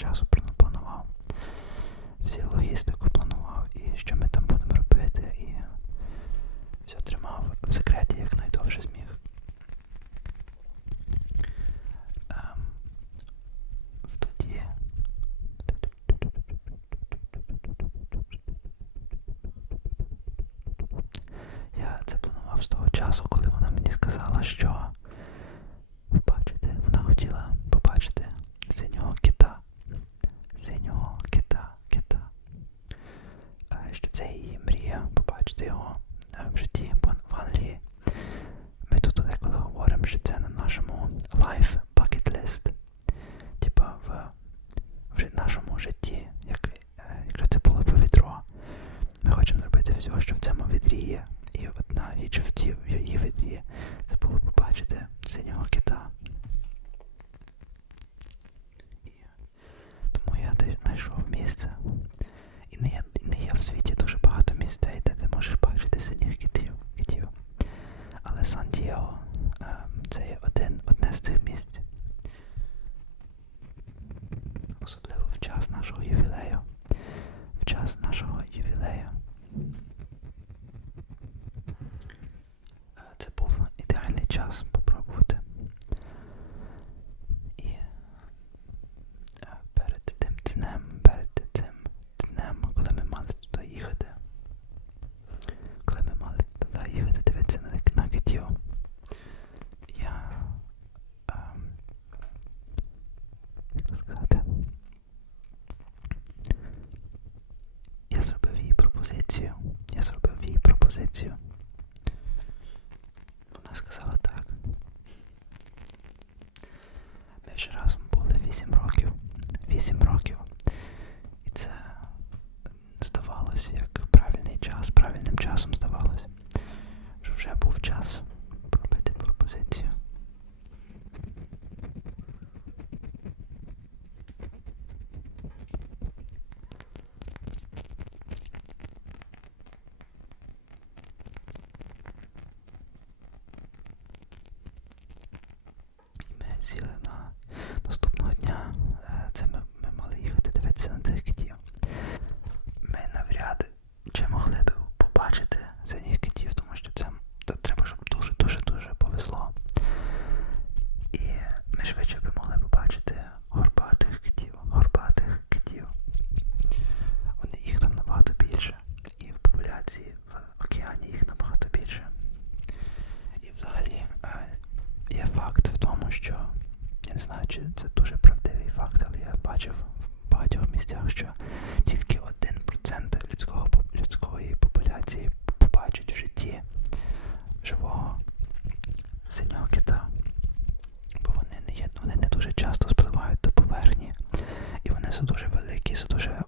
часу не. Всі still. живого синього кита. Бо вони не вони не дуже часто спливають до поверхні. І вони за дуже великі, все дуже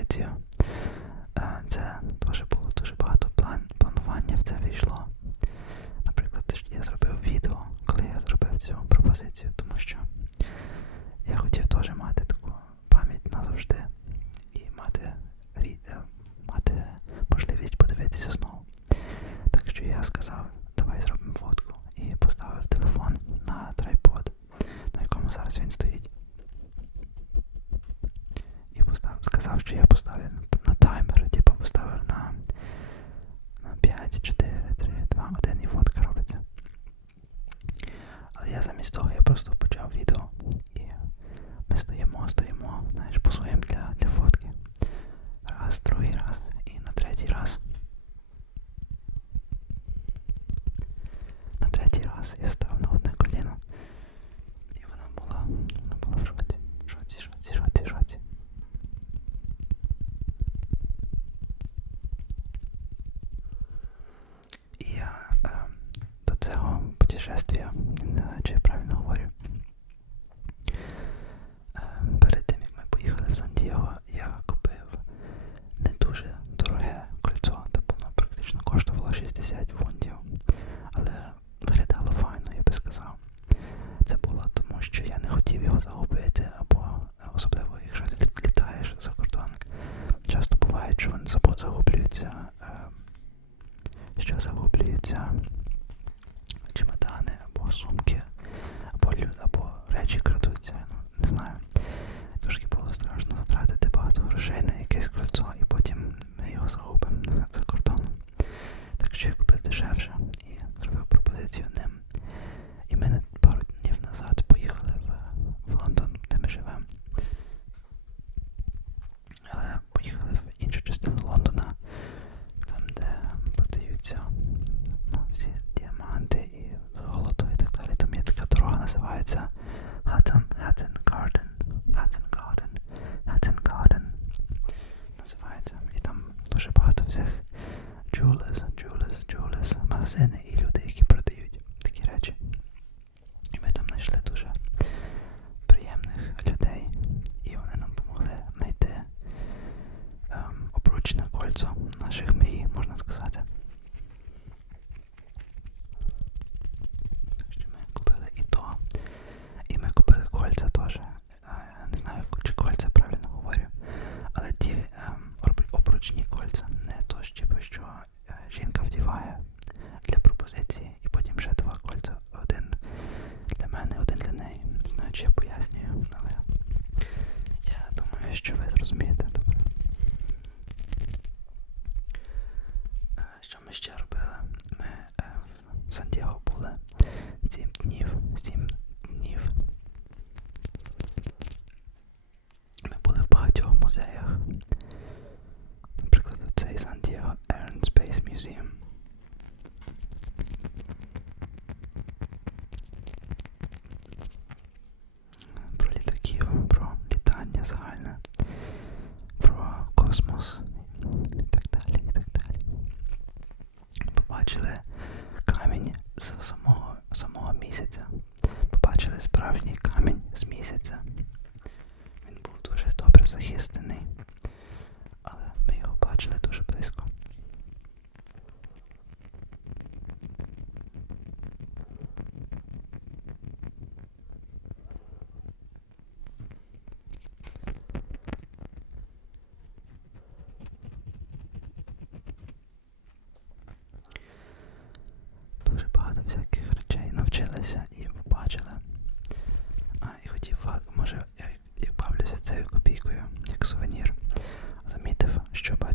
позицію. Е, це дуже було дуже багато план, планування в це війшло. Наприклад, я зробив відео, коли я зробив цю пропозицію. путешествия. Не знаю, чи я правильно говорю. Ем, перед тим, як ми поїхали в Сан-Дієго, я купив не дуже дороге кольцо, то воно практично коштувало 60 фунтів, але виглядало файно, я би сказав. Це було тому, що я не хотів його загубити, або особливо, якщо ти літаєш за кордон, часто буває, що вони загублюються, ем, що загублюються it's a Hutton Hatton garden.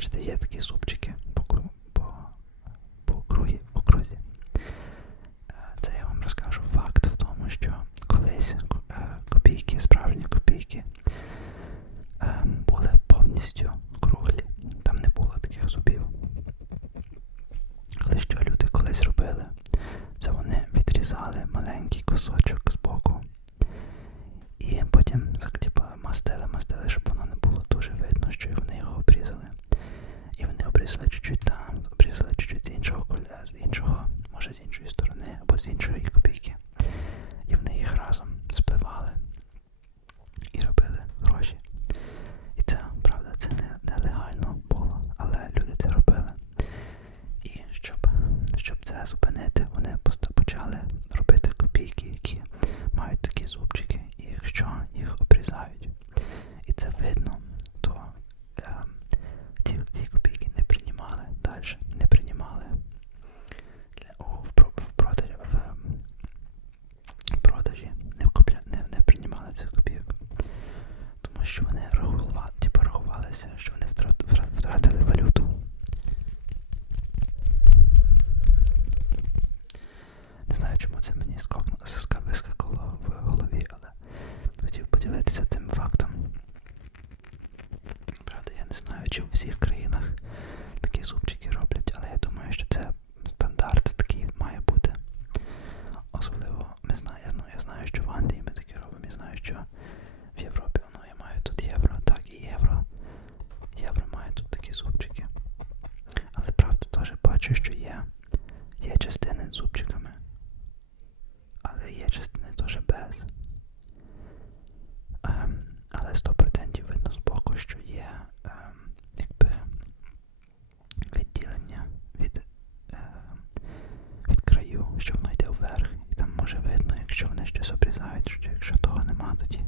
бачите, є такий супчик. вважають, що якщо того нема, тоді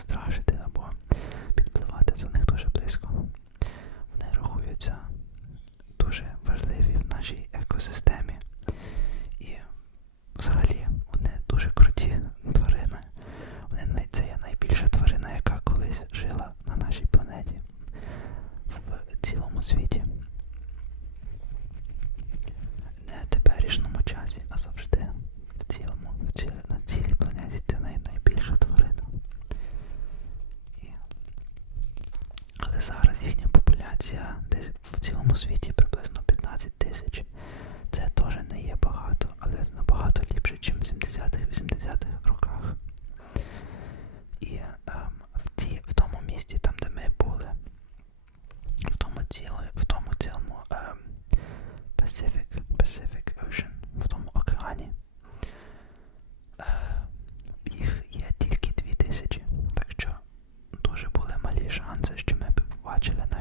настрашити. Їхня популяція десь в цілому світі приблизно 15 тисяч. Це spatula.